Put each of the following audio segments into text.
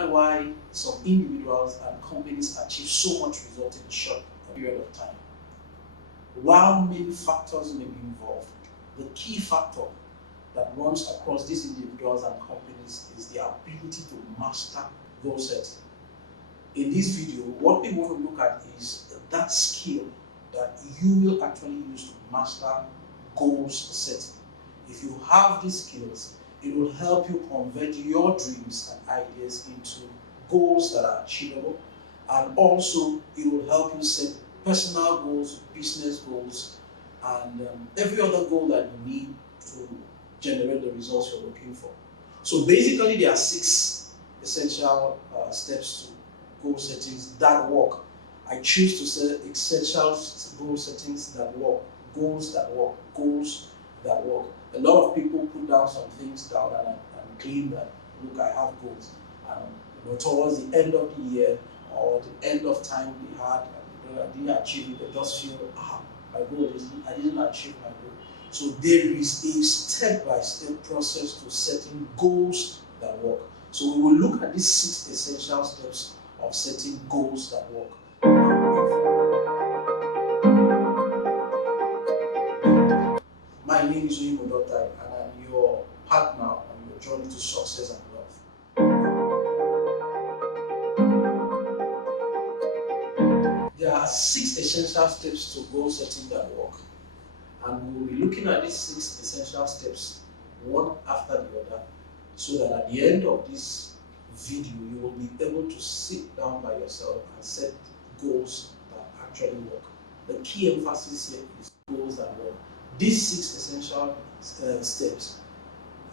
wondered why some individuals and companies achieve so much result in a short period of time. While many factors may be involved, the key factor that runs across these individuals and companies is their ability to master goal setting. In this video, what we want to look at is that skill that you will actually use to master goals setting. If you have these skills, it will help you convert your dreams and ideas into goals that are achievable, and also it will help you set personal goals, business goals, and every other goal that you need to generate the results you're looking for. So basically, there are 6 essential steps to goal settings that work. I choose to say essential goal settings that work, goals that work, goals that work. A lot of people put down some things down and claim that, look, I have goals. And towards the end of the year or the end of time they had, I didn't achieve it. They just feel, my goal is I didn't achieve my goal. So there is a step-by-step process to setting goals that work. So we will look at these 6 essential steps of setting goals that work. My name is Oyemodotai, and I'm your partner on your journey to success and wealth. There are 6 essential steps to goal setting that work, and we will be looking at these 6 essential steps one after the other, so that at the end of this video you will be able to sit down by yourself and set goals that actually work. The key emphasis here is goals that work. These 6 essential steps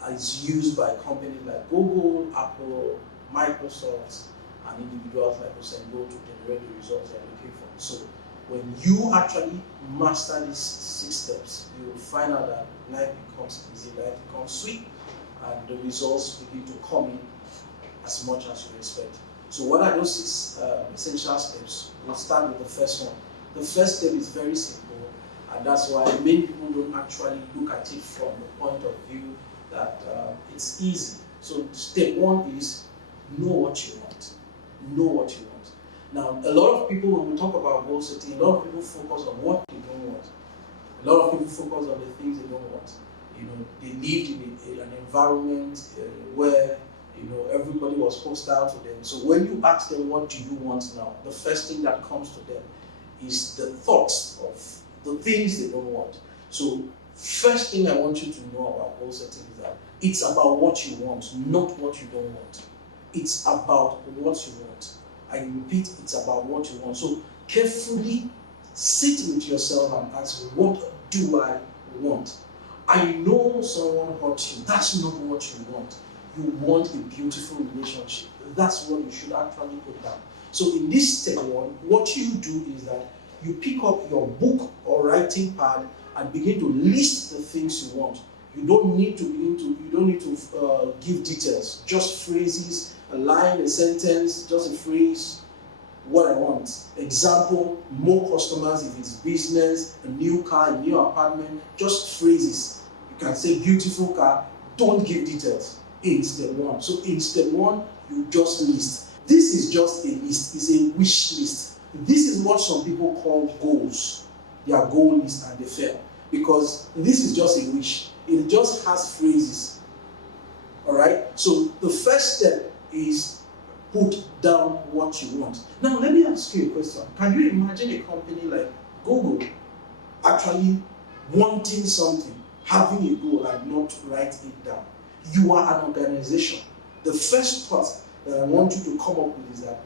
is used by companies like Google, Apple, Microsoft, and individuals like Usain Bolt to generate the results they're looking for. So when you actually master these 6 steps, you will find out that life becomes easy, life becomes sweet, and the results begin to come in as much as you expect. So what are those 6 essential steps? We'll start with the first one. The first step is very simple, and that's why many people don't actually look at it from the point of view that it's easy. So step 1 is know what you want. Know what you want. Now, a lot of people, when we talk about goal setting, a lot of people focus on what they don't want. A lot of people focus on the things they don't want. They lived in an environment where everybody was hostile to them. So when you ask them, what do you want now? The first thing that comes to them is the thoughts of the things they don't want. So first thing I want you to know about goal setting is that it's about what you want, not what you don't want. It's about what you want. I repeat, it's about what you want. So carefully sit with yourself and ask, what do I want? I know someone hurt you. That's not what you want. You want a beautiful relationship. That's what you should actually put down. So in this step 1, what you do is that you pick up your book or writing pad and begin to list the things you want. You don't need to give details, just phrases, a line, a sentence, just a phrase, what I want. Example, more customers if it's business, a new car, a new apartment, just phrases. You can say beautiful car, don't give details in step 1. So in step 1, you just list. This is just a list, it's a wish list. This is what some people call goals. Their goal list, and they fail. Because this is just a wish. It just has phrases. Alright? So the first step is put down what you want. Now let me ask you a question. Can you imagine a company like Google actually wanting something, having a goal and not write it down? You are an organization. The first thought that I want you to come up with is that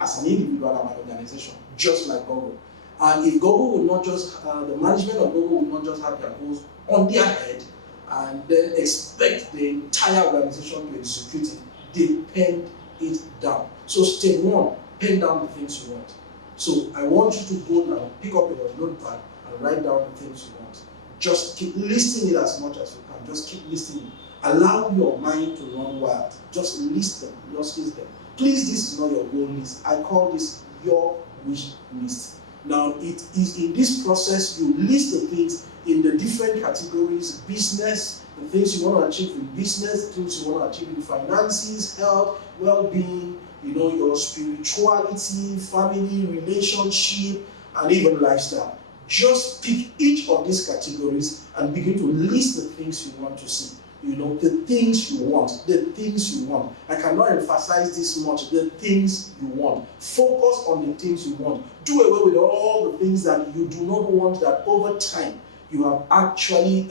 as an individual, I'm an organization, just like Google. And if Google would not just, the management of Google would not just have their goals on their head and then expect the entire organization to execute it, they penned it down. So step 1, pen down the things you want. So I want you to go now, pick up your notepad and write down the things you want. Just keep listing it as much as you can. Just keep listing it. Allow your mind to run wild. Just list them. Just list them. Please, this is not your goal list. I call this your wish list. Now, it is in this process you list the things in the different categories: business, the things you want to achieve in business, the things you want to achieve in finances, health, well-being, your spirituality, family, relationship, and even lifestyle. Just pick each of these categories and begin to list the things you want to see. The things you want, the things you want. I cannot emphasize this much, the things you want. Focus on the things you want. Do away with all the things that you do not want, that over time you have actually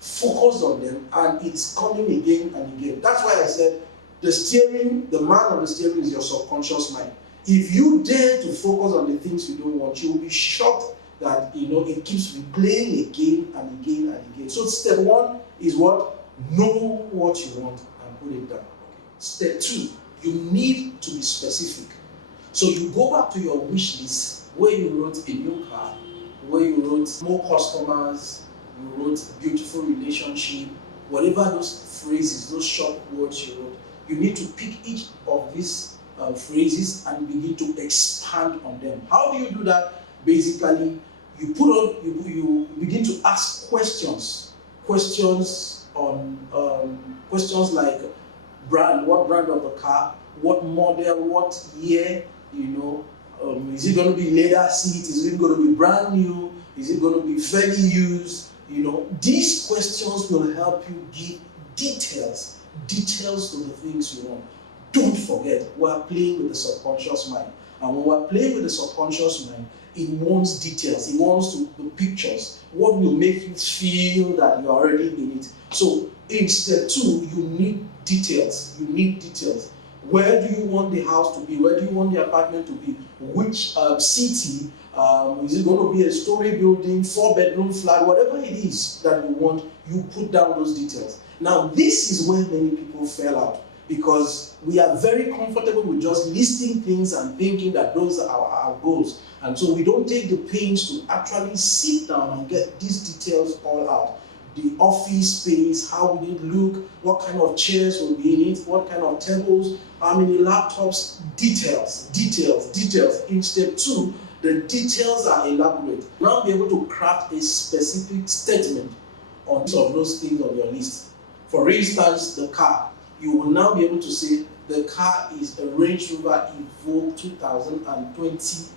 focused on them and it's coming again and again. That's why I said the man of the steering is your subconscious mind. If you dare to focus on the things you don't want, you will be shocked that it keeps replaying again and again and again. So step one is what? Know what you want and put it down. Okay. Step two, you need to be specific. So you go back to your wish list where you wrote a new car, where you wrote more customers, you wrote beautiful relationship, whatever those phrases, those short words you wrote, you need to pick each of these phrases and begin to expand on them. How do you do that? Basically, you begin to ask questions on questions like what brand of the car, what model, what year, is it going to be leather seat, is it going to be brand new, is it going to be fairly used, these questions will help you give details to the things you want. Don't forget, we're playing with the subconscious mind, and when we're playing with the subconscious mind, it wants details, it wants the pictures, what will make you feel that you're already in it. So in step two, you need details. Where do you want the house to be? Where do you want the apartment to be? Which city? Is it going to be a story building, 4-bedroom flat? Whatever it is that you want, you put down those details. Now, this is where many people fail out, because we are very comfortable with just listing things and thinking that those are our goals. And so we don't take the pains to actually sit down and get these details all out. The office space, how will it look, what kind of chairs will be in it, what kind of tables, how many laptops, details. In step two, the details are elaborate. Now be able to craft a specific statement on each of those things on your list. For instance, the car. You will now be able to say the car is a Range Rover Evoque 2020,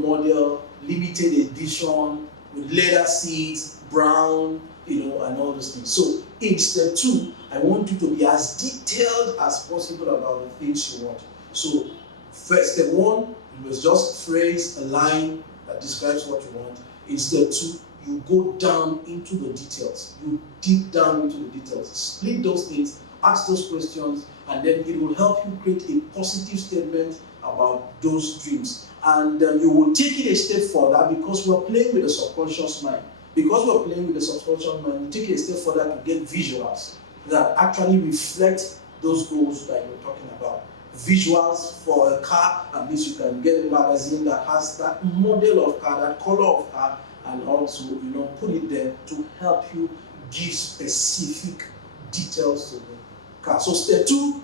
model, limited edition, with leather seats, brown, and all those things. So in step two, I want you to be as detailed as possible about the things you want. So first, step one, it was just phrase, a line that describes what you want. In step two, you go down into the details. You deep down into the details. Split those things, ask those questions, and then it will help you create a positive statement about those dreams. And you will take it a step further, because we're playing with the subconscious mind. Because we're playing with the subconscious mind, you take it a step further to get visuals that actually reflect those goals that you're talking about. Visuals for a car, at least you can get a magazine that has that model of car, that color of car, and also put it there to help you give specific details to the car. So step two,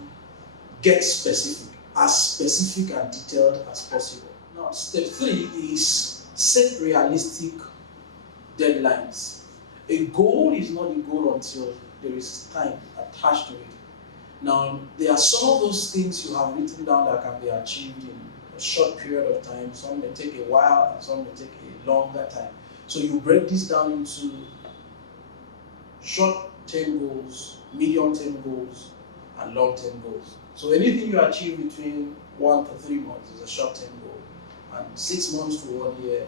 get specific and detailed as possible. Now step three is set realistic deadlines. A goal is not a goal until there is time attached to it. Now, there are some of those things you have written down that can be achieved in a short period of time. Some may take a while and some may take a longer time. So you break this down into short-term goals, medium-term goals, and long-term goals. So anything you achieve between 1 to 3 months is a short-term goal, and 6 months to 1 year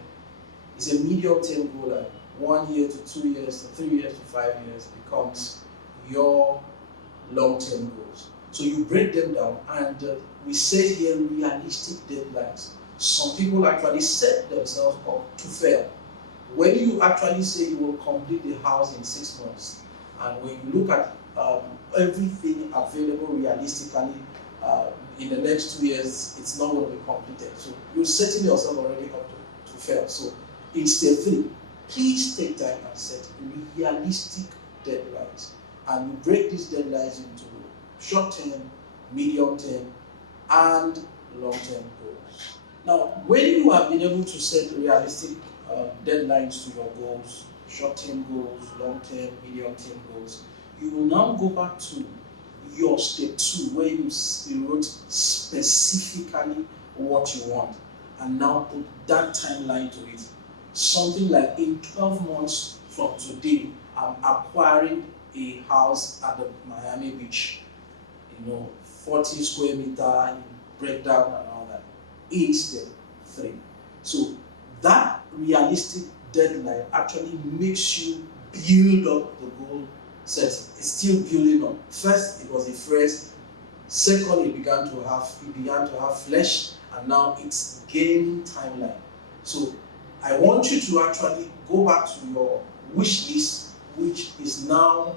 is a medium-term goal, and 1 year to 2 years to 3 years to 5 years becomes your long-term goals. So you break them down, and we set here realistic deadlines. Some people actually set themselves up to fail. When you actually say you will complete the house in 6 months, and when you look at everything available realistically in the next 2 years, it's not going to be completed. So you're setting yourself already up to fail. So in step 3, please take time and set realistic deadlines. And you break these deadlines into short-term, medium-term, and long-term goals. Now, when you have been able to set realistic deadlines to your goals, short-term goals, long-term, medium-term goals. You will now go back to your step 2 where you wrote specifically what you want and now put that timeline to it. Something like in 12 months from today, I'm acquiring a house at the Miami Beach. 40 square meter breakdown and all that. In step 3. So that realistic deadline actually makes you build up the goal set. It's still building up. First, it was a phrase. Second, it began to have flesh, and now it's gaining timeline. So I want you to actually go back to your wish list, which is now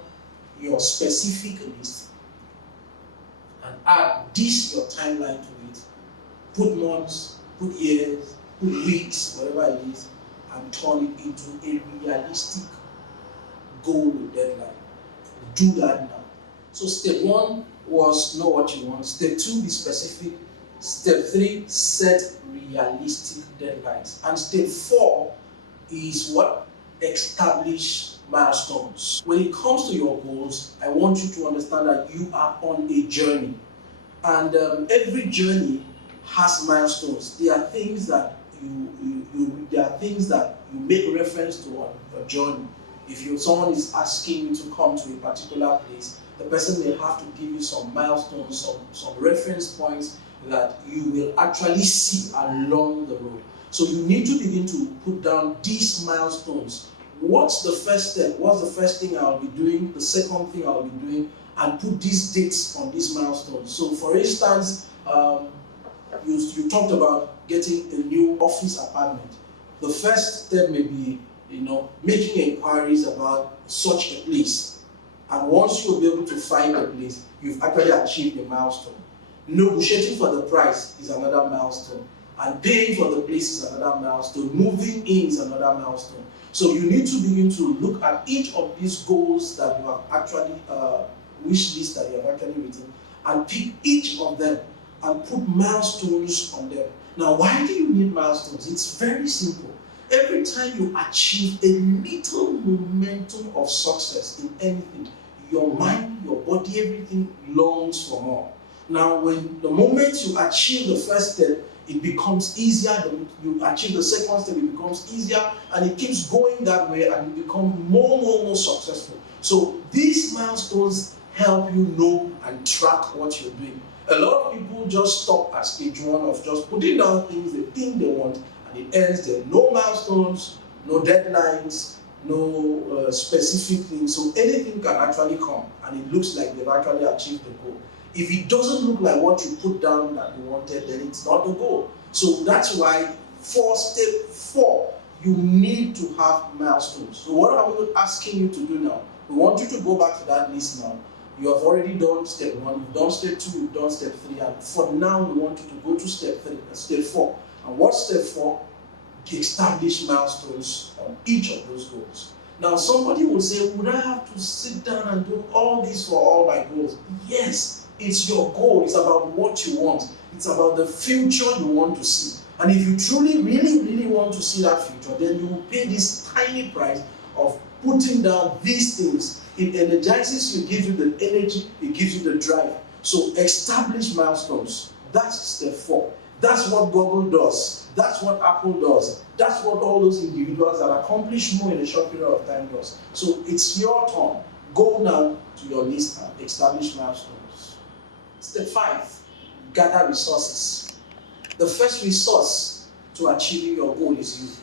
your specific list, and add this your timeline to it. Put months, put years, put weeks, whatever it is, and turn it into a realistic goal with deadline. Do that now. So step 1 was know what you want. Step 2, be specific. Step 3, set realistic deadlines. And step 4 is what? Establish milestones. When it comes to your goals, I want you to understand that you are on a journey. And every journey has milestones. There are things that you make reference to on your journey. If someone is asking you to come to a particular place, the person may have to give you some milestones, some reference points that you will actually see along the road. So you need to begin to put down these milestones. What's the first step? What's the first thing I'll be doing? The second thing I'll be doing? And put these dates on these milestones. So for instance, you talked about getting a new office apartment. The first step may be making inquiries about such a place. And once you'll be able to find a place, you've actually achieved a milestone. Negotiating for the price is another milestone. And paying for the place is another milestone. Moving in is another milestone. So you need to begin to look at each of these goals that you have actually, wish list that you have actually written, and pick each of them and put milestones on them. Now, why do you need milestones? It's very simple. Every time you achieve a little momentum of success in anything, your mind, your body, everything longs for more. Now, when the moment you achieve the first step, it becomes easier. You achieve the second step, it becomes easier, and it keeps going that way, and you become more successful. So these milestones help you know and track what you're doing. A lot of people just stop at stage 1 of just putting down things they think they want, and it ends there. No milestones, no deadlines, no specific things. So anything can actually come, and it looks like they've actually achieved the goal. If it doesn't look like what you put down that you wanted, then it's not the goal. So that's why for step 4, you need to have milestones. So what are we asking you to do now? We want you to go back to that list now. You have already done step 1, you've done step 2, you've done step 3, and for now we want you to go to step 4. And what's step 4? Establish milestones on each of those goals. Now somebody will say, would I have to sit down and do all this for all my goals? Yes. It's your goal. It's about what you want. It's about the future you want to see. And if you truly, really want to see that future, then you will pay this tiny price of putting down these things. It energizes you, gives you the energy, it gives you the drive. So establish milestones. That's step 4. That's what Google does. That's what Apple does. That's what all those individuals that accomplish more in a short period of time does. So it's your turn. Go now to your list and establish milestones. Step 5, gather resources. The first resource to achieving your goal is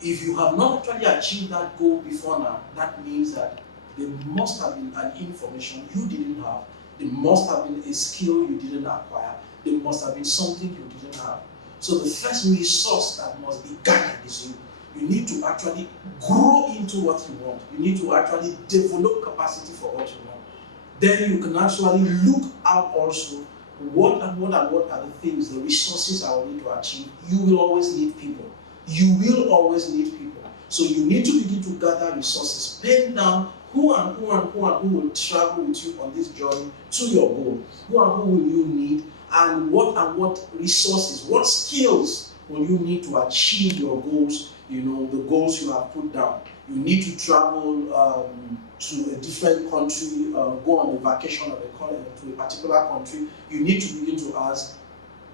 you. If you have not actually achieved that goal before now, that means that there must have been an information you didn't have. There must have been a skill you didn't acquire. There must have been something you didn't have. So the first resource that must be gathered is you. You need to actually grow into what you want. You need to actually develop capacity for what you want. Then you can actually look out also what are the things, the resources I will need to achieve. You will always need people. You will always need people. So you need to begin to gather resources. Pen down who will travel with you on this journey to your goal. Who will you need, and what resources, what skills will you need to achieve your goals, the goals you have put down. you need to travel to a different country, go on a vacation to a particular country, you need to begin to ask,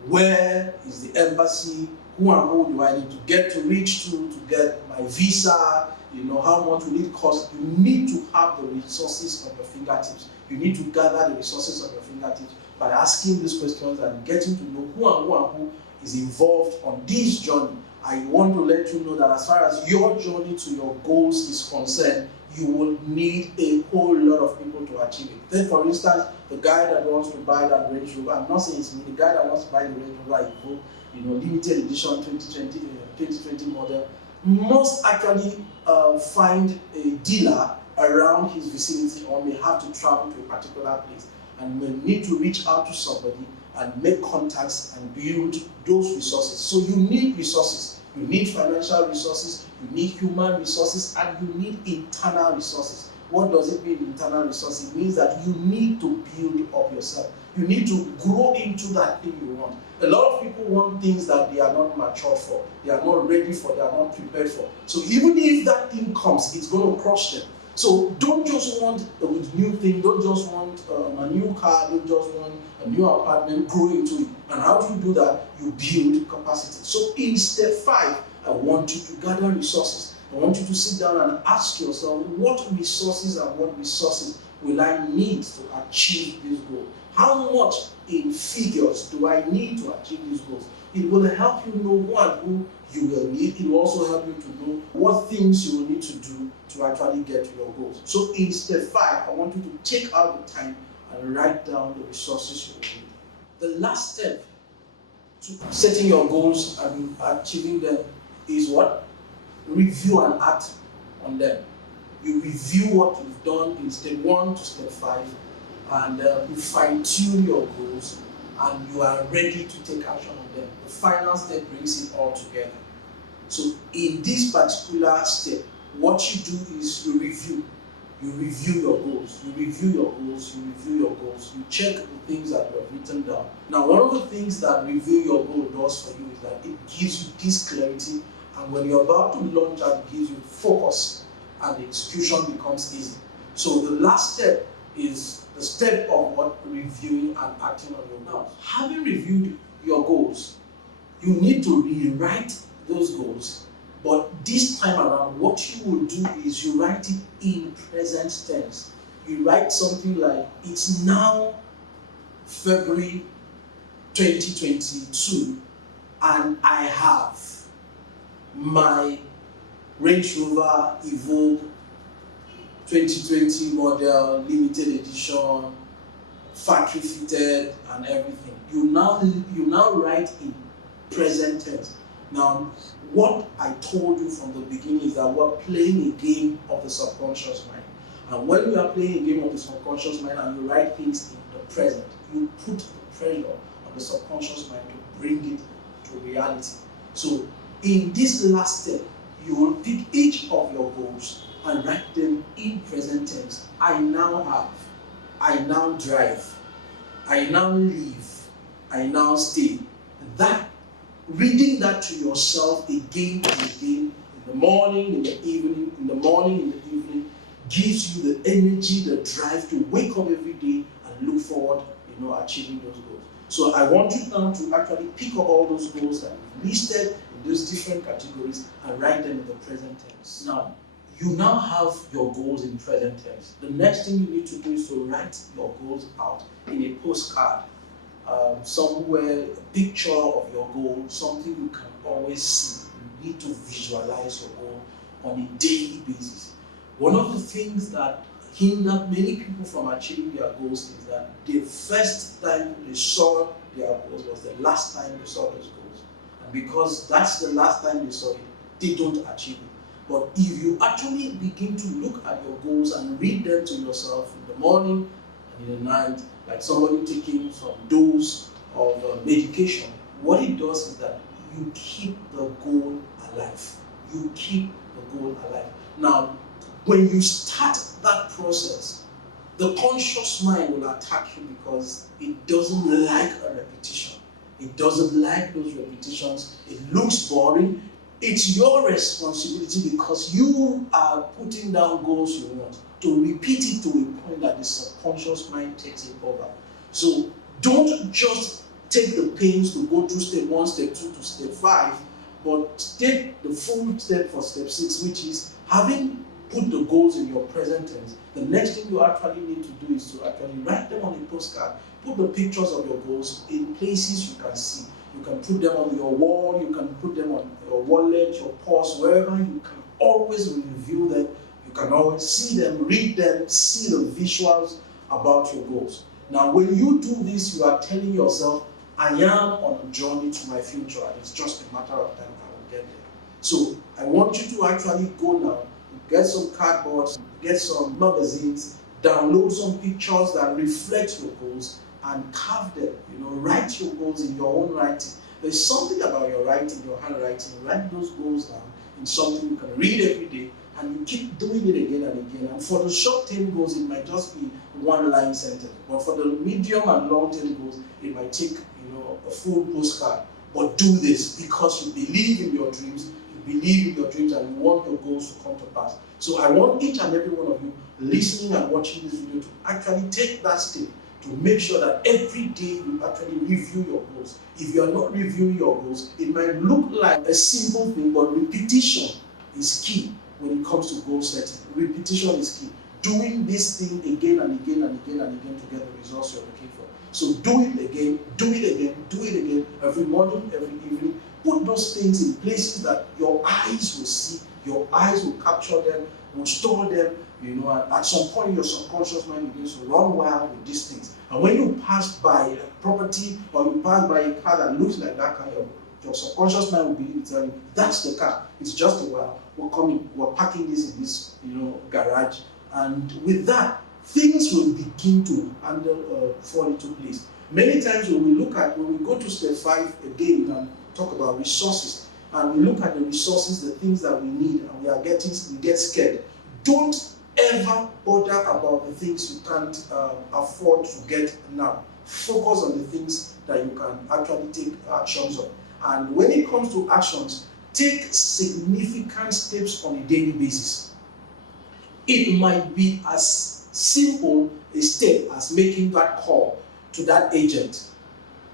where is the embassy? Who and who do I need to get to reach to get my visa? How much will it cost? You need to have the resources on your fingertips. You need to gather the resources on your fingertips by asking these questions and getting to know who is involved on this journey. I want to let you know that as far as your journey to your goals is concerned, you will need a whole lot of people to achieve it. Then, for instance, the guy that wants to buy that Range Rover, I'm not saying it's me, the guy that wants to buy the Range Rover, limited edition 2020 model, must actually find a dealer around his vicinity, or may have to travel to a particular place, and may need to reach out to somebody and make contacts and build those resources. So you need resources. You need financial resources, you need human resources, and you need internal resources. What does it mean, internal resources? It means that you need to build up yourself. You need to grow into that thing you want. A lot of people want things that they are not matured for, they are not ready for, they are not prepared for. So even if that thing comes, it's going to crush them. So don't just want a new thing, don't just want a new car, don't just want a new apartment, grow into it. And how do you do that? You build capacity. So in step 5, I want you to gather resources. I want you to sit down and ask yourself, what resources will I need to achieve this goal? How much in figures do I need to achieve these goals? It will help you know who you will need. It will also help you to know what things you will need to do to actually get to your goals. So in step 5, I want you to take out the time and write down the resources you will need. The last step to setting your goals and achieving them is what? Review and act on them. You review what you've done in step 1 to step 5, and you fine-tune your goals, and you are ready to take action on them. The final step brings it all together. So in this particular step, what you do is you review. You review your goals. You review your goals. You review your goals. You check the things that you have written down. Now, one of the things that review your goal does for you is that it gives you this clarity, and when you're about to launch out, it gives you focus, and the execution becomes easy. So the last step is the step of what? Reviewing and acting on your goals. Now, having reviewed your goals, you need to rewrite those goals. But this time around, what you will do is you write it in present tense. You write something like, it's now February 2022, and I have my Range Rover Evoque 2020 model, limited edition, factory fitted, and everything. You now write in present tense. Now, what I told you from the beginning is that we're playing a game of the subconscious mind. And when you are playing a game of the subconscious mind and you write things in the present, you put the pressure on the subconscious mind to bring it to reality. So in this last step, you will pick each of your goals and write them in present tense. I now have, I now drive, I now live, I now stay. Reading that to yourself again and again, in the morning, in the evening, in the morning, in the evening, gives you the energy, the drive to wake up every day and look forward, achieving those goals. So I want you now to actually pick up all those goals that you've listed in those different categories and write them in the present tense. Now, you now have your goals in present tense. The next thing you need to do is to write your goals out in a postcard. Somewhere, a picture of your goal, something you can always see. You need to visualize your goal on a daily basis. One of the things that hinder many people from achieving their goals is that the first time they saw their goals was the last time they saw those goals. And because that's the last time they saw it, they don't achieve it. But if you actually begin to look at your goals and read them to yourself in the morning and in the night, like somebody taking some dose of medication, what it does is that you keep the goal alive. You keep the goal alive. Now, when you start that process, the conscious mind will attack you because it doesn't like a repetition. It doesn't like those repetitions. It looks boring. It's your responsibility, because you are putting down goals you want, to repeat it to a point that the subconscious mind takes it over. So don't just take the pains to go through step 1, step 2 to step 5, but take the full step for step 6, which is having put the goals in your present tense. The next thing you actually need to do is to actually write them on a postcard. Put the pictures of your goals in places you can see. You can put them on your wall, you can put them on your wallet, your purse, wherever you can always review them. You can always see them, read them, see the visuals about your goals. Now, when you do this, you are telling yourself, I am on a journey to my future, and it's just a matter of time I will get there. So I want you to actually go now, get some cardboard, get some magazines, download some pictures that reflect your goals, and carve them. Write your goals in your own writing. There's something about your writing, your handwriting. Write those goals down in something you can read every day, and you keep doing it again and again. And for the short-term goals, it might just be one-line sentence. But for the medium and long-term goals, it might take a full postcard. But do this because you believe in your dreams. You believe in your dreams, and you want your goals to come to pass. So I want each and every one of you listening and watching this video to actually take that step, to make sure that every day you actually review your goals. If you are not reviewing your goals, it might look like a simple thing, but repetition is key when it comes to goal setting. Repetition is key. Doing this thing again and again and again and again to get the results you're looking for. So do it again, do it again, do it again, every morning, every evening. Put those things in places that your eyes will see, your eyes will capture them, will store them, and at some point your subconscious mind begins to run wild with these things. And when you pass by a property, or you pass by a car that looks like that car, your subconscious mind will begin to tell you, that's the car. It's just a while. We're coming, we're parking this in this garage. And with that, things will begin to fall into place. Many times when we go to step 5 again and talk about resources, and we look at the resources, the things that we need, and we get scared. Don't ever bother about the things you can't afford to get now. Focus on the things that you can actually take actions on. And when it comes to actions, take significant steps on a daily basis. It might be as simple a step as making that call to that agent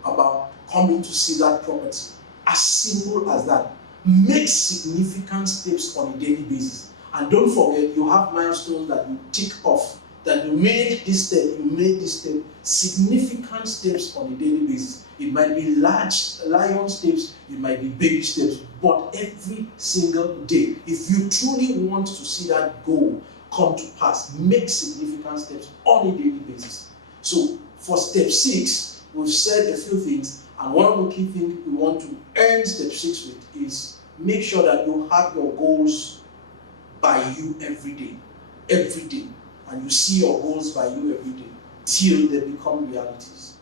about coming to see that property. As simple as that. Make significant steps on a daily basis. And don't forget, you have milestones that you tick off, that you made this step, you made this step. Significant steps on a daily basis. It might be large lion steps, it might be baby steps, but every single day. If you truly want to see that goal come to pass, make significant steps on a daily basis. So for step 6, we've said a few things, and one of the key things we want to end step 6 with is make sure that you have your goals by you every day, and you see your goals by you every day till they become realities.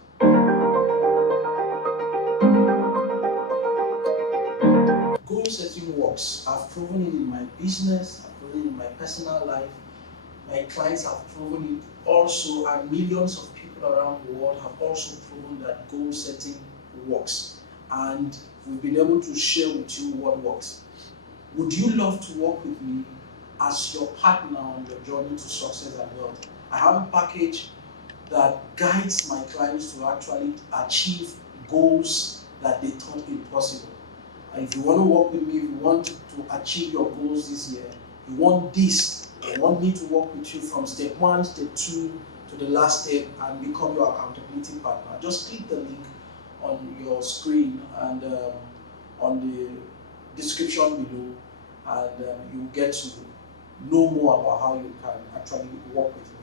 Goal setting works. I've proven it in my business, I've proven it in my personal life. My clients have proven it also, and millions of people around the world have also proven that goal setting works. And we've been able to share with you what works. Would you love to work with me as your partner on your journey to success and wealth? I have a package that guides my clients to actually achieve goals that they thought impossible. And if you want to work with me, if you want to achieve your goals this year, you want this, you want me to work with you from step 1, step 2 to the last step and become your accountability partner, just click the link on your screen and on the description below, and you get to know more about how you can actually work with me.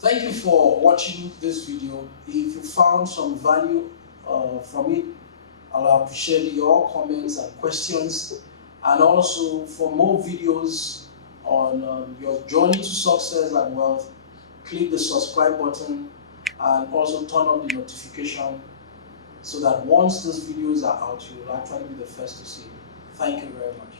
Thank you for watching this video. If you found some value from it, I'll appreciate your comments and questions. And also for more videos on your journey to success and wealth, click the subscribe button and also turn on the notification so that once those videos are out, you will actually be the first to see it. Thank you very much.